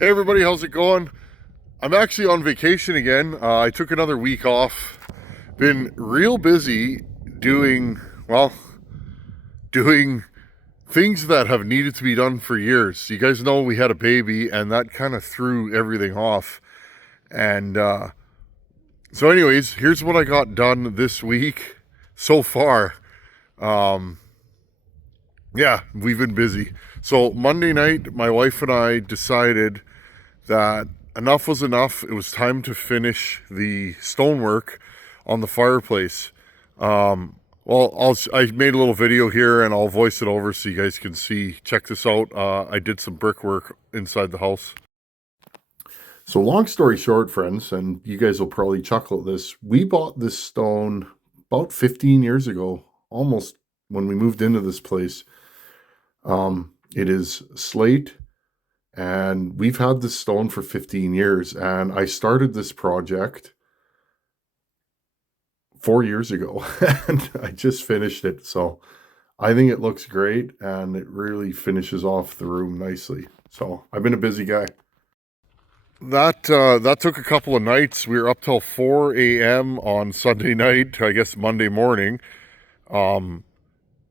Hey everybody, how's it going? I'm actually on vacation again. I took another week off. Been real busy doing, well, doing things that have needed to be done for years. You guys know we had a baby and that kind of threw everything off. And so anyways, here's what I got done this week so far. Um, yeah, we've been busy. So Monday night, my wife and I decided that enough was enough. It was time to finish the stonework on the fireplace. I made a little video here and I'll voice it over so you guys can see. Check this out. I did some brickwork inside the house. So long story short, friends, and you guys will probably chuckle at this, we bought this stone about 15 years ago, almost when we moved into this place. It is slate, and we've had this stone for 15 years, and I started this project 4 years ago, and I just finished it. So I think it looks great, and it really finishes off the room nicely. So I've been a busy guy. That took a couple of nights. We were up till 4 a.m. on Sunday night, I guess Monday morning,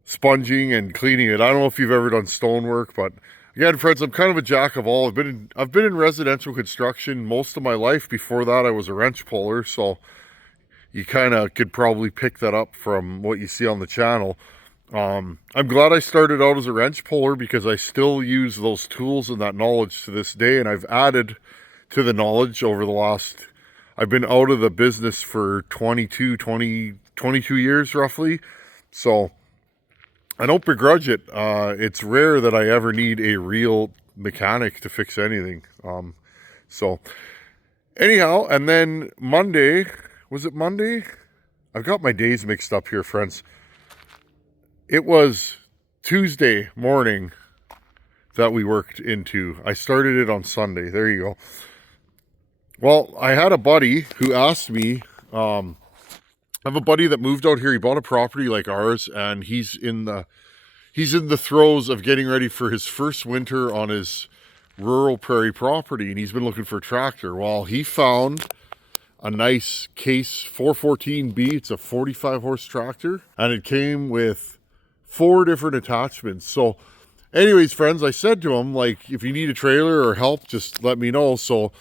sponging and cleaning it. I don't know if you've ever done stonework, but again, friends, I'm kind of a jack of all. I've been in residential construction most of my life. Before that, I was a wrench puller, so you kind of could probably pick that up from what you see on the channel. I'm glad I started out as a wrench puller because I still use those tools and that knowledge to this day, and I've added to the knowledge over the last, I've been out of the business for 22 years roughly, so I don't begrudge it. It's rare that I ever need a real mechanic to fix anything. So anyhow, and then Monday, was it Monday? I've got my days mixed up here, friends. It was Tuesday morning that we worked into. I started it on Sunday. There you go. Well, I had a buddy who asked me, I have a buddy that moved out here. He bought a property like ours, and he's in the throes of getting ready for his first winter on his rural prairie property, and he's been looking for a tractor. Well, he found a nice Case 414B. It's a 45 horse tractor, and it came with 4 different attachments. So anyways, friends, I said to him, like, if you need a trailer or help, just let me know. So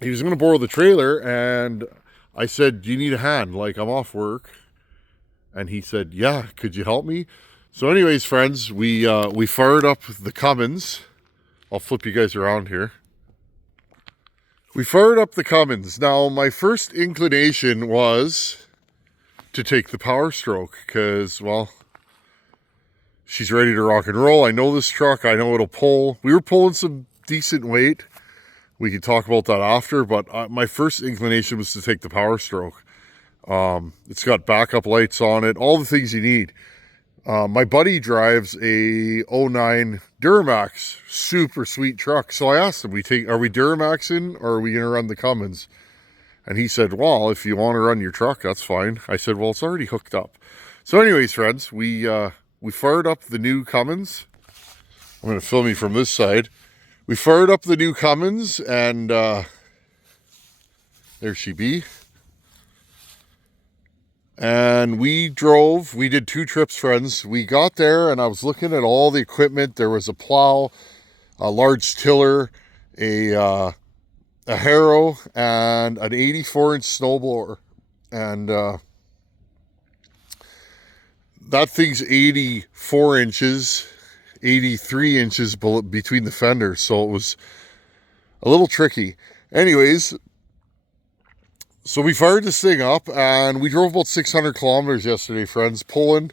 he was going to borrow the trailer, and I said, do you need a hand? Like, I'm off work. And he said, yeah, could you help me? So anyways, friends, we fired up the Cummins. I'll flip you guys around here. We fired up the Cummins. Now, my first inclination was to take the Power Stroke because, well, she's ready to rock and roll. I know this truck. I know it'll pull. We were pulling some decent weight. We could talk about that after, but my first inclination was to take the Power Stroke. It's got backup lights on it, all the things you need. My buddy drives a '09 Duramax, super sweet truck. So I asked him, are we Duramaxing or are we going to run the Cummins? And he said, well, if you want to run your truck, that's fine. I said, well, it's already hooked up. So anyways, friends, we fired up the new Cummins. I'm going to film you from this side. We fired up the new Cummins, and there she be. And we did 2 trips, friends. We got there, and I was looking at all the equipment. There was a plow, a large tiller, a harrow, and an 84-inch snowblower. And that thing's 84 inches. 83 inches between the fenders, so it was a little tricky. Anyways, so we fired this thing up, and we drove about 600 kilometers yesterday, friends, pulling,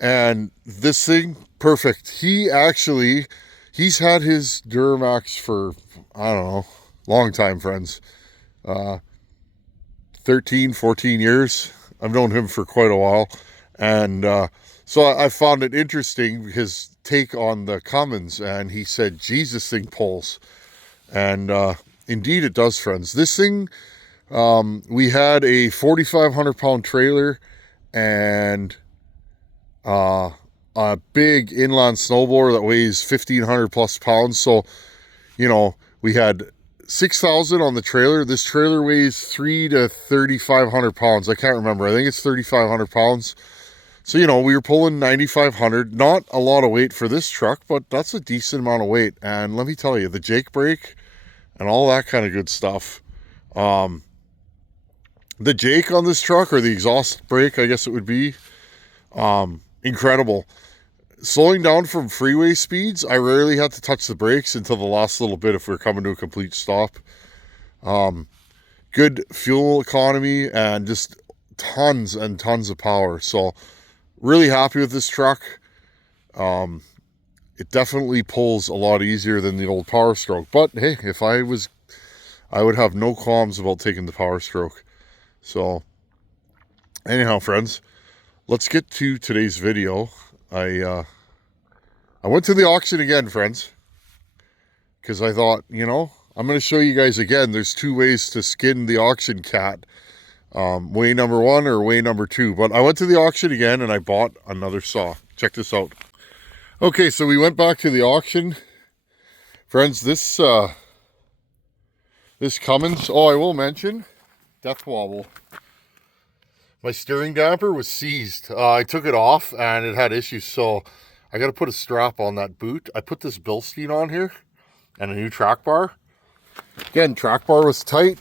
and this thing, perfect. He's had his Duramax for, I don't know, long time, friends. 13, 14 years. I've known him for quite a while, and so I found it interesting, his take on the Cummins, and he said, geez, this thing pulls. And indeed it does, friends. This thing, we had a 4,500 pound trailer and a big inline snowblower that weighs 1,500 plus pounds. So you know, we had 6,000 on the trailer. This trailer weighs 3 to 3,500 pounds. I can't remember. I think it's 3,500 pounds. So, you know, we were pulling 9,500. Not a lot of weight for this truck, but that's a decent amount of weight. And let me tell you, the Jake brake and all that kind of good stuff. The Jake on this truck, or the exhaust brake, I guess it would be, incredible. Slowing down from freeway speeds, I rarely had to touch the brakes until the last little bit if we were coming to a complete stop. Good fuel economy and just tons and tons of power. So really happy with this truck. It definitely pulls a lot easier than the old Power Stroke. But hey, if I would have no qualms about taking the Power Stroke. So anyhow, friends, let's get to today's video. I went to the auction again, friends, because I thought, you know, I'm going to show you guys again. There's two ways to skin the auction cat. Way number 1 or way number 2. But I went to the auction again and I bought another saw. Check this out. Okay, so we went back to the auction. Friends, this Cummins, oh, I will mention, death wobble. My steering damper was seized. I took it off and it had issues, so I got to put a strap on that boot. I put this Bilstein on here and a new track bar. Again, track bar was tight.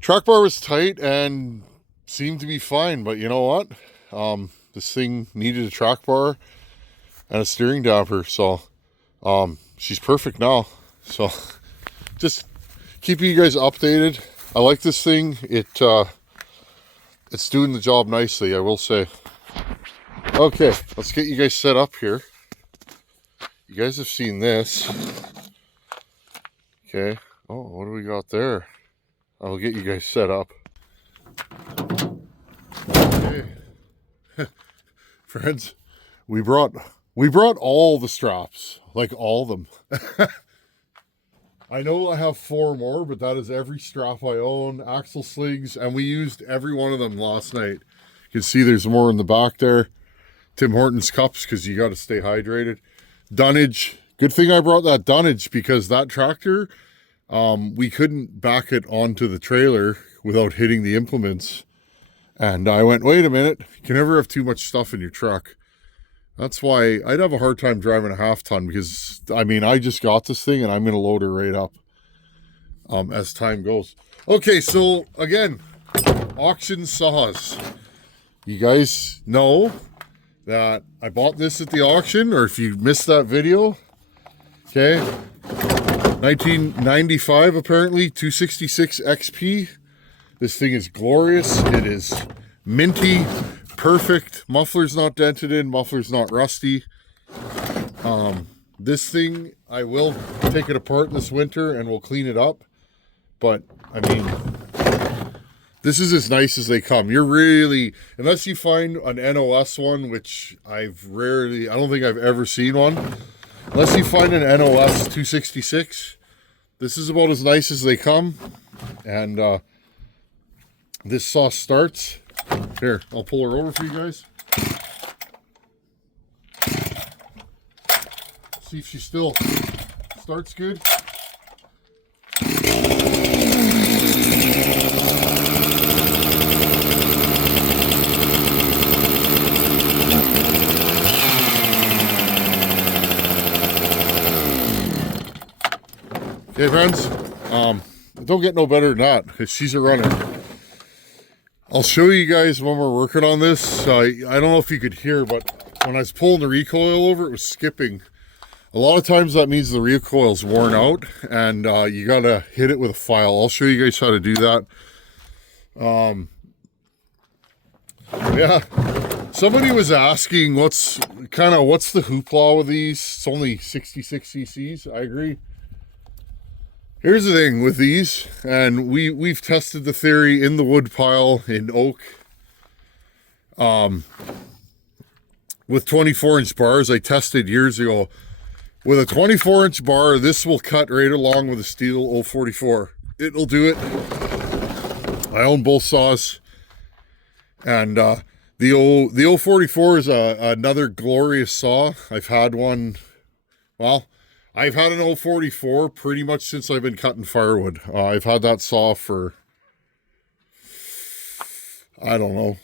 Track bar was tight and seemed to be fine, but you know what? This thing needed a track bar and a steering damper, so she's perfect now. So just keeping you guys updated. I like this thing. It's doing the job nicely, I will say. Okay, let's get you guys set up here. You guys have seen this. Okay. Oh, what do we got there? I'll get you guys set up. Okay. Friends, we brought all the straps, like all of them. I know I have 4 more, but that is every strap I own, axle slings, and we used every one of them last night. You can see there's more in the back there. Tim Hortons cups, because you got to stay hydrated. Dunnage. Good thing I brought that dunnage, because that tractor, we couldn't back it onto the trailer without hitting the implements. And I went, wait a minute, you can never have too much stuff in your truck. That's why I'd have a hard time driving a 1/2 ton, because, I mean, I just got this thing and I'm going to load her right up as time goes. Okay, so again, auction saws. You guys know that I bought this at the auction, or if you missed that video, okay, 1995 apparently, 266 XP. This thing is glorious. It is minty. Perfect. Muffler's not dented in. Muffler's not rusty. This thing, I will take it apart this winter and we'll clean it up. But, I mean, this is as nice as they come. You're really, unless you find an NOS one, which I don't think I've ever seen one. Unless you find an NOS 266, this is about as nice as they come. And this saw starts. Here, I'll pull her over for you guys. See if she still starts good. Okay, friends, don't get no better than that. She's a runner. I'll show you guys when we're working on this. I don't know if you could hear, but when I was pulling the recoil over, it was skipping. A lot of times that means the recoil's worn out, and you gotta hit it with a file. I'll show you guys how to do that. Yeah, somebody was asking what's the hoopla with these. It's only 66 cc's. I agree. Here's the thing with these, and we've tested the theory in the wood pile in oak with 24-inch bars. I tested years ago. With a 24-inch bar, this will cut right along with a Stihl 044. It'll do it. I own both saws. And the 044 is another glorious saw. I've had one, well, I've had an 044 pretty much since I've been cutting firewood. I've had that saw for, I don't know,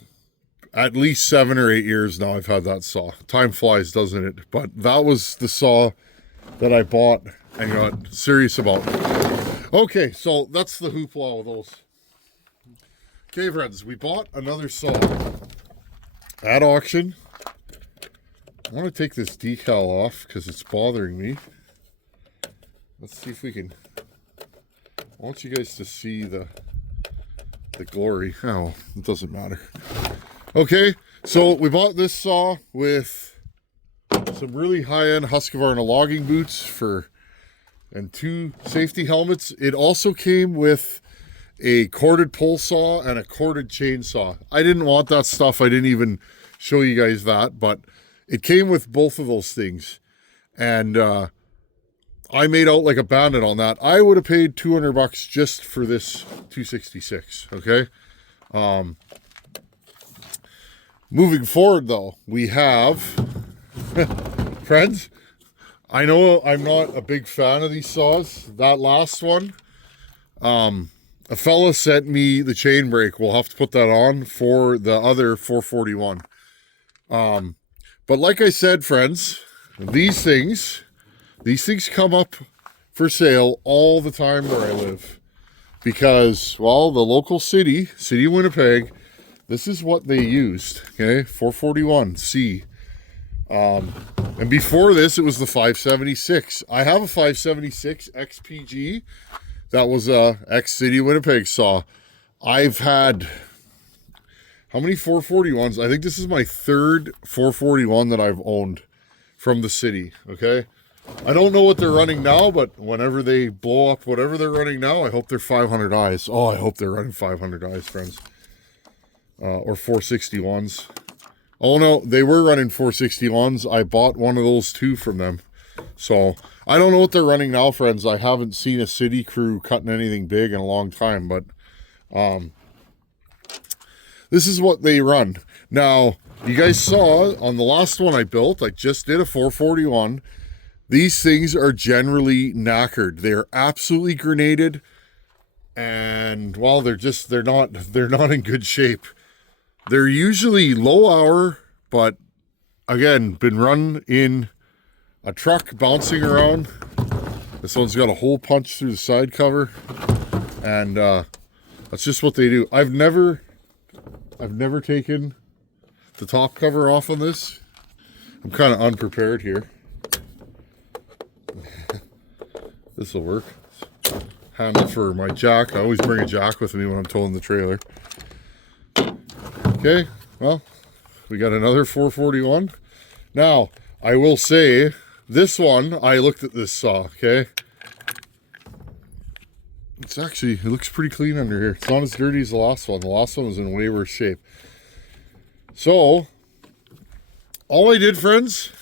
at least 7 or 8 years now. I've had that saw. Time flies, doesn't it? But that was the saw that I bought and got serious about. Okay, so that's the hoopla with those. Okay, friends, we bought another saw at auction. I want to take this decal off because it's bothering me. Let's see if we can. I want you guys to see the glory. Oh, it doesn't matter. Okay, so we bought this saw with some really high-end Husqvarna logging boots and 2 safety helmets. It also came with a corded pole saw and a corded chainsaw. I didn't want that stuff. I didn't even show you guys that, but it came with both of those things. And I made out like a bandit on that. I would have paid $200 just for this 266, okay? Moving forward, though, we have, friends, I know I'm not a big fan of these saws. That last one, a fella sent me the chain brake. We'll have to put that on for the other 441. But like I said, friends, these things come up for sale all the time where I live. Because, well, the local city of Winnipeg, this is what they used, okay? 441C. And before this, it was the 576. I have a 576 XPG. That was a ex-City of Winnipeg saw. I've had, how many 441s? I think this is my 3rd 441 that I've owned from the city, okay? I don't know what they're running now, but whenever they blow up whatever they're running now, I hope they're 500 eyes. Oh, I hope they're running 500 eyes, friends. Or 461s. Oh no, they were running 461s. I bought one of those too from them. So, I don't know what they're running now, friends. I haven't seen a city crew cutting anything big in a long time, but this is what they run. Now, you guys saw on the last one I built, I just did a 441. These things are generally knackered. They're absolutely grenaded, and well, they're not in good shape. They're usually low hour, but again, been run in a truck bouncing around. This one's got a hole punched through the side cover, and that's just what they do. I've never taken the top cover off on this. I'm kind of unprepared here. This will work. Handle for my jack. I always bring a jack with me when I'm towing the trailer. Okay, well, we got another 441. Now, I will say, this one, I looked at this saw, okay? It looks pretty clean under here. It's not as dirty as the last one. The last one was in way worse shape. So, all I did, friends,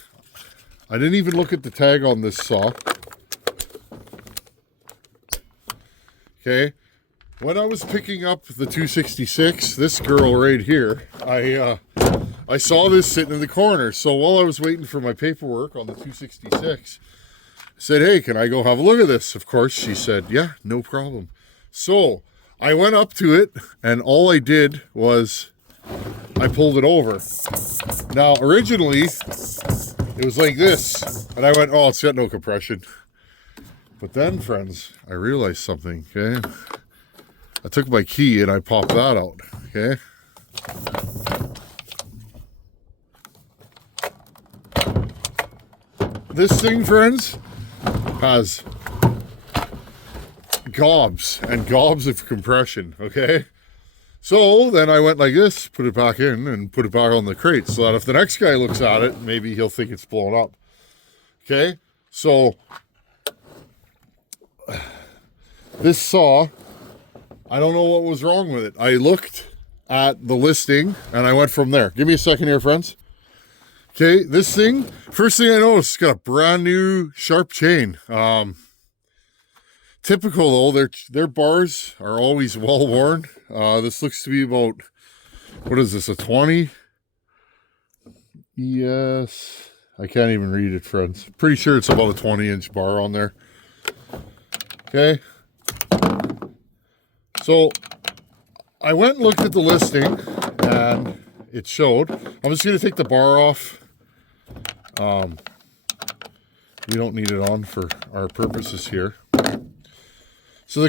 I didn't even look at the tag on this saw. Okay, when I was picking up the 266, this girl right here, I saw this sitting in the corner. So while I was waiting for my paperwork on the 266, I said, hey, can I go have a look at this? Of course, she said, yeah, no problem. So I went up to it, and all I did was I pulled it over. Now, originally, it was like this, and I went, oh, it's got no compression. But then, friends, I realized something, okay? I took my key and I popped that out, okay? This thing, friends, has gobs and gobs of compression, okay? So then I went like this, put it back in, and put it back on the crate so that if the next guy looks at it, maybe he'll think it's blown up, okay? So this saw, I don't know what was wrong with it. I looked at the listing and I went from there. Give me a second here, friends. Okay, this thing, first thing I noticed, it's got a brand new sharp chain. Typical though, their bars are always well worn. This looks to be about, what is this, a 20? Yes, I can't even read it, friends. Pretty sure it's about a 20-inch bar on there. Okay. So I went and looked at the listing and it showed. I'm just going to take the bar off. We don't need it on for our purposes here. So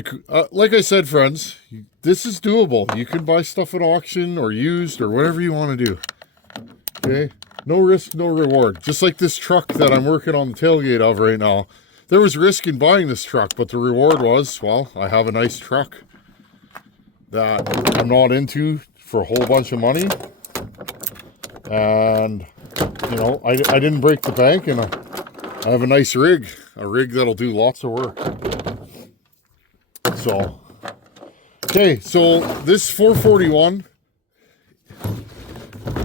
like I said, friends, this is doable. You can buy stuff at auction or used or whatever you want to do. Okay. No risk, no reward. Just like this truck that I'm working on the tailgate of right now. There was risk in buying this truck, but the reward was, well, I have a nice truck that I'm not into for a whole bunch of money. And, you know, I didn't break the bank, and I have a nice rig. A rig that'll do lots of work. So, okay, so this 441...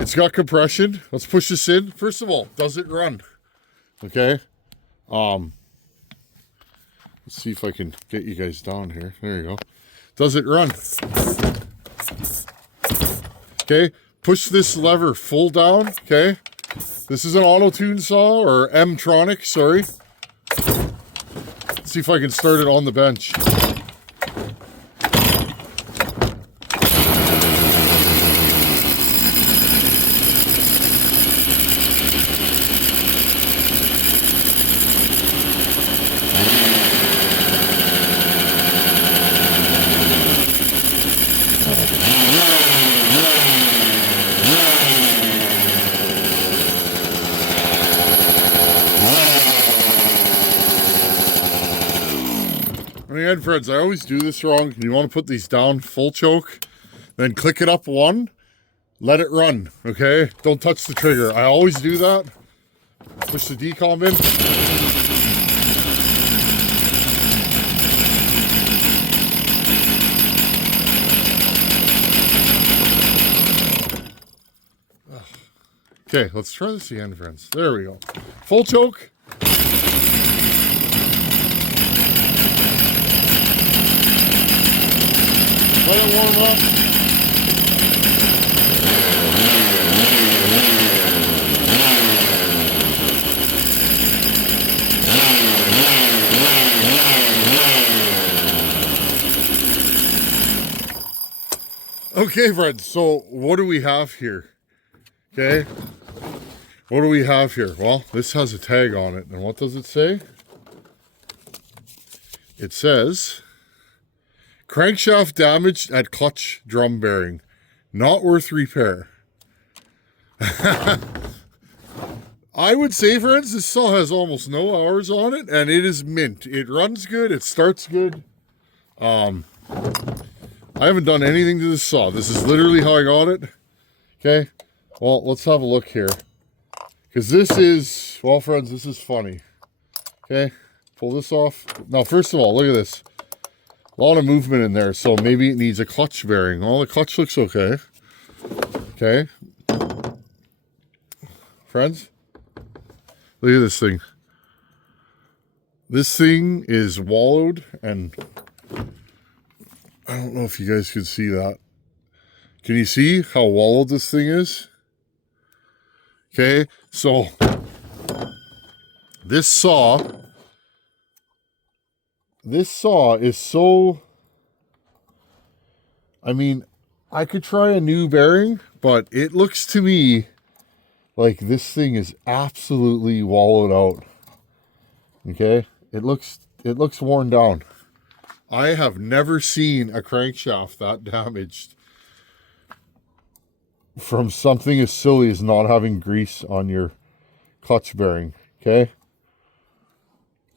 it's got compression. Let's push this in. First of all, does it run? Okay. Let's see if I can get you guys down here. There you go. Does it run? Okay. Push this lever full down. Okay. This is an auto-tune saw, or M-tronic, sorry. Let's see if I can start it on the bench. Again, friends, I always do this wrong. You want to put these down full choke, then click it up one, let it run, okay? Don't touch the trigger. I always do that. Push the decom in. Okay, let's try this again, friends. There we go. Full choke. Let it warm up. Okay, friends, so what do we have here? Okay, what do we have here? Well, this has a tag on it, and what does it say? It says, crankshaft damaged at clutch drum bearing. Not worth repair. I would say, friends, this saw has almost no hours on it, and it is mint. It runs good. It starts good. I haven't done anything to this saw. This is literally how I got it. Okay. Well, let's have a look here. Because this is, well, friends, this is funny. Okay. Pull this off. Now, first of all, look at this. A lot of movement in there, so maybe it needs a clutch bearing. Well, the clutch looks okay. Okay. Friends, look at this thing. This thing is wallowed, and I don't know if you guys can see that. Can you see how wallowed this thing is? Okay, so this saw is so, I mean, I could try a new bearing, but it looks to me like this thing is absolutely wallowed out. Okay, it looks worn down. I have never seen a crankshaft that damaged from something as silly as not having grease on your clutch bearing. Okay.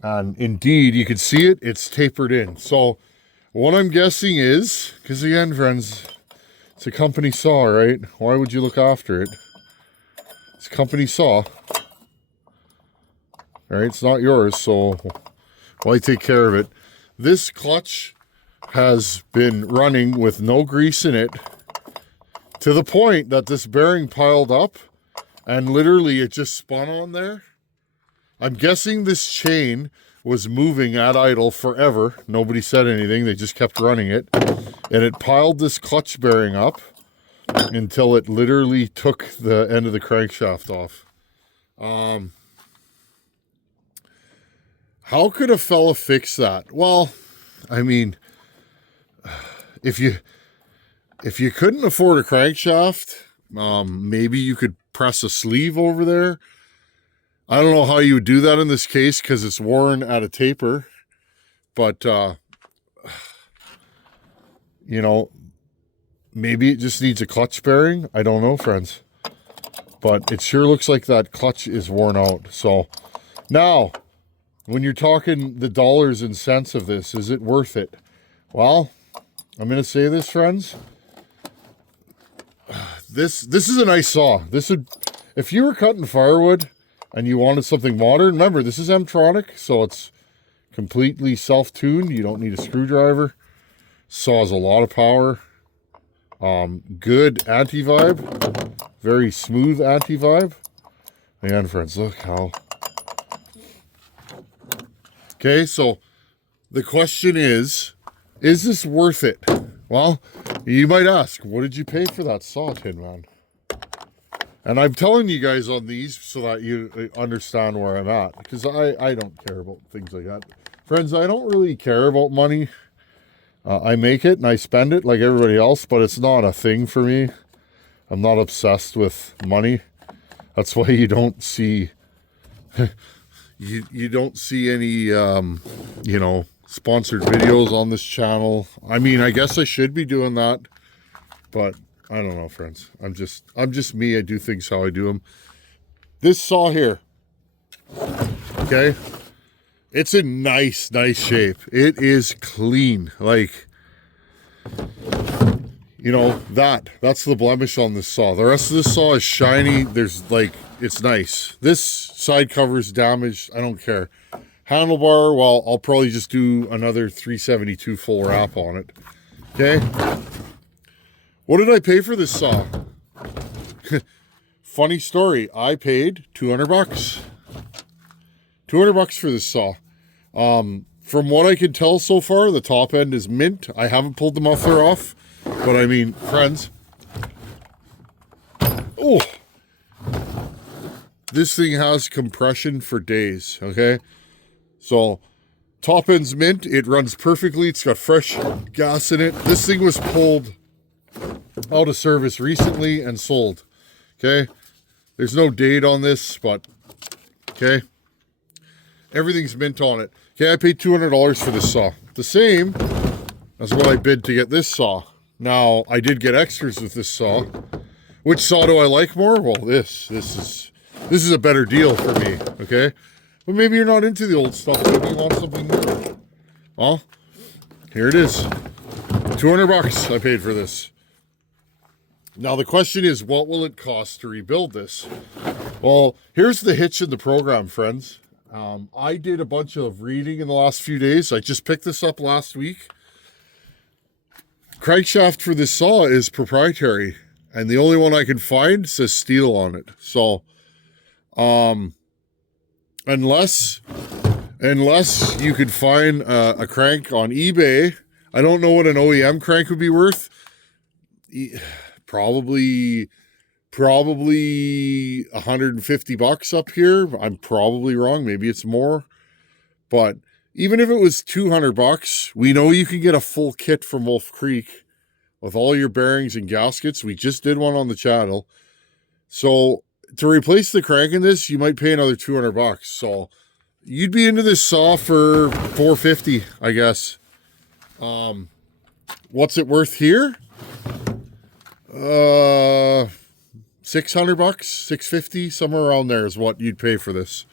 And indeed, you can see it, it's tapered in. So what I'm guessing is, because again, friends, it's a company saw, right? Why would you look after it? It's a company saw. All right, it's not yours, so why take care of it? This clutch has been running with no grease in it to the point that this bearing piled up and literally it just spun on there. I'm guessing this chain was moving at idle forever. Nobody said anything. They just kept running it. And it piled this clutch bearing up until it literally took the end of the crankshaft off. How could a fella fix that? Well, I mean, if you couldn't afford a crankshaft, maybe you could press a sleeve over there. I don't know how you would do that in this case because it's worn at a taper, but you know, maybe it just needs a clutch bearing. I don't know, friends, but it sure looks like that clutch is worn out. So now, when you're talking the dollars and cents of this, is it worth it? Well, I'm going to say this, friends. This is a nice saw. This would, if you were cutting firewood and you wanted something modern, remember, this is M-tronic, so it's completely self-tuned. You don't need a screwdriver. Saws a lot of power. Good anti-vibe. Very smooth anti-vibe. Again, friends, look how... Okay, so the question is this worth it? Well, you might ask, what did you pay for that saw, Tin Man? And I'm telling you guys on these so that you understand where I'm at, because I don't care about things like that. Friends, I don't really care about money. I make it and I spend it like everybody else, but it's not a thing for me. I'm not obsessed with money. That's why you don't see... You don't see any, you know, sponsored videos on this channel. I mean, I guess I should be doing that, but I don't know, friends. I'm just me. I do things how I do them. This saw here, okay, it's in nice shape. It is clean. Like, you know, that's the blemish on this saw. The rest of this saw is shiny. There's like, it's nice. This side cover's damaged. I don't care. Handlebar, well, I'll probably just do another 372 full wrap on it. Okay. What did I pay for this saw? Funny story. I paid 200 bucks. 200 bucks for this saw. From what I can tell so far, the top end is mint. I haven't pulled the muffler off, but I mean, friends. Oh, this thing has compression for days, okay? So, top end's mint. It runs perfectly. It's got fresh gas in it. This thing was pulled out of service recently and sold, okay? There's no date on this, but, okay? Everything's mint on it. Okay, I paid $200 for this saw. The same as what I bid to get this saw. Now, I did get extras with this saw. Which saw do I like more? Well, this is a better deal for me, okay? But maybe you're not into the old stuff. Maybe you want something new. Well, here it is. 200 bucks I paid for this. Now, the question is, what will it cost to rebuild this? Well, here's the hitch in the program, friends. I did a bunch of reading in the last few days. I just picked this up last week. Crankshaft for this saw is proprietary, and the only one I can find says Stihl on it. So, unless you could find a crank on eBay, I don't know what an OEM crank would be worth. Probably 150 bucks up here. I'm probably wrong. Maybe it's more. But even if it was 200 bucks, we know you can get a full kit from Wolf Creek with all your bearings and gaskets. We just did one on the channel. So to replace the crank in this, you might pay another 200 bucks. So you'd be into this saw for 450, I guess. What's it worth here? 600 bucks, 650, somewhere around there is what you'd pay for this.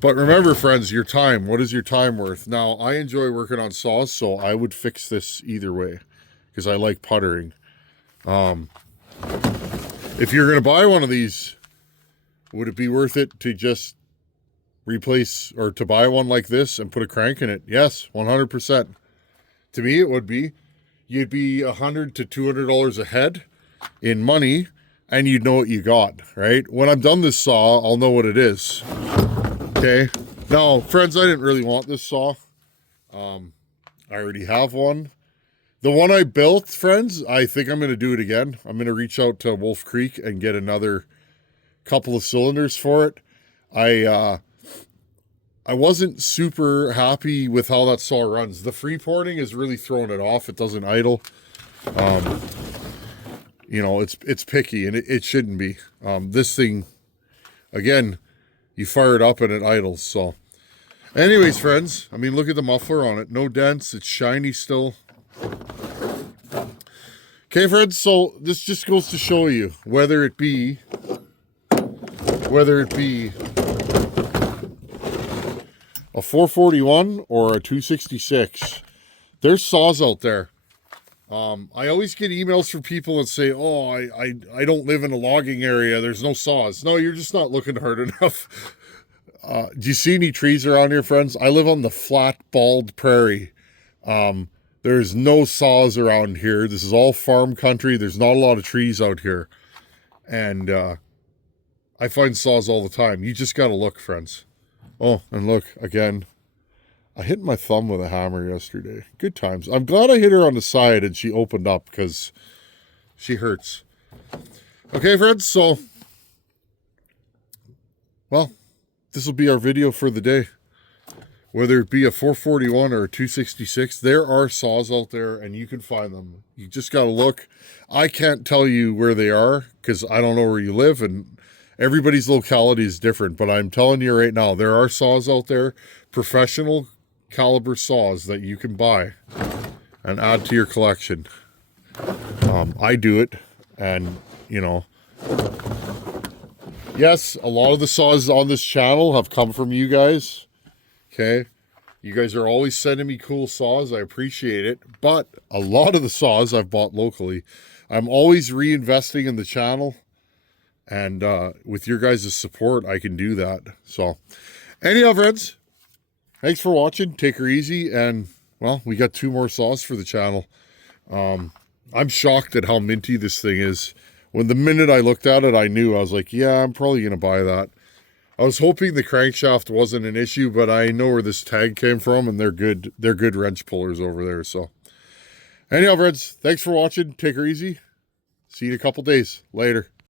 But remember, friends, your time. What is your time worth? Now, I enjoy working on saws, so I would fix this either way because I like puttering. If you're going to buy one of these, would it be worth it to just replace or to buy one like this and put a crank in it? Yes, 100%. To me, it would be. You'd be $100 to $200 ahead in money, and you'd know what you got, right? When I'm done this saw, I'll know what it is. Okay. Now, friends, I didn't really want this saw. I already have one. The one I built, friends, I think I'm going to do it again. I'm going to reach out to Wolf Creek and get another couple of cylinders for it. I wasn't super happy with how that saw runs. The free porting is really throwing it off. It doesn't idle. You know, it's picky, and it shouldn't be. This thing, again, you fire it up and it idles. So anyways, friends, I mean, look at the muffler on it. No dents. It's shiny still. Okay, friends, so this just goes to show you, whether it be a 441 or a 266, there's saws out there. I always get emails from people that say, oh, I don't live in a logging area, there's no saws. No, you're just not looking hard enough. Do you see any trees around here, friends? I live on the flat, bald prairie. There's no saws around here. This is all farm country. There's not a lot of trees out here. And I find saws all the time. You just got to look, friends. Oh, and look, again, I hit my thumb with a hammer yesterday. Good times. I'm glad I hit her on the side and she opened up because she hurts. Okay, friends, so, well, this will be our video for the day. Whether it be a 441 or a 266, there are saws out there and you can find them. You just got to look. I can't tell you where they are because I don't know where you live, and everybody's locality is different. But I'm telling you right now, there are saws out there, professional caliber saws that you can buy and add to your collection. I do it, and you know, yes, a lot of the saws on this channel have come from you guys. Okay, you guys are always sending me cool saws. I appreciate it. But a lot of the saws I've bought locally. I'm always reinvesting in the channel. And with your guys' support, I can do that. So, anyhow, friends, thanks for watching. Take her easy. And, well, we got 2 more saws for the channel. I'm shocked at how minty this thing is. When the minute I looked at it, I knew. I was like, yeah, I'm probably going to buy that. I was hoping the crankshaft wasn't an issue, but I know where this tag came from, and they're good wrench pullers over there. So, anyhow, friends, thanks for watching. Take her easy. See you in a couple days. Later.